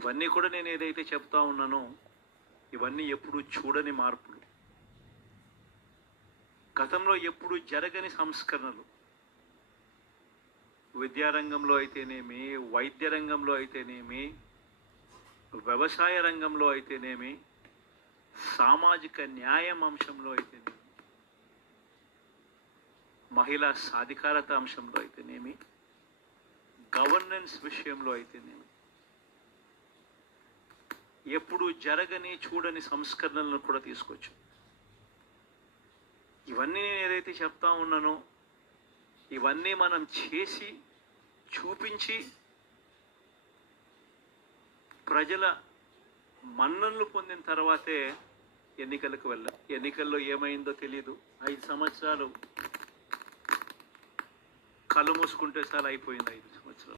ఇవన్నీ కూడా నేను ఏదైతే చెప్తా ఉన్నానో ఇవన్నీ ఎప్పుడు చూడని మార్పులు, గతంలో ఎప్పుడు జరగని సంస్కరణలు. విద్యారంగంలో అయితేనేమి, వైద్య రంగంలో అయితేనేమి, వ్యవసాయ రంగంలో అయితేనేమి, సామాజిక న్యాయం అంశంలో అయితేనేమి, మహిళా సాధికారత అంశంలో అయితేనేమి, గవర్నెన్స్ విషయంలో అయితేనేమి ఎప్పుడు జరగని చూడని సంస్కరణలను కూడా తీసుకొచ్చు. ఇవన్నీ నేను ఏదైతే చెప్తా ఉన్నానో ఇవన్నీ మనం చేసి చూపించి ప్రజల మన్ననలు పొందిన తర్వాతే ఎన్నికలకు వెళ్ళాం. ఎన్నికల్లో ఏమైందో తెలియదు. 5 సంవత్సరాలు కళ్ళు మూసుకుంటే చాలా అయిపోయింది. 5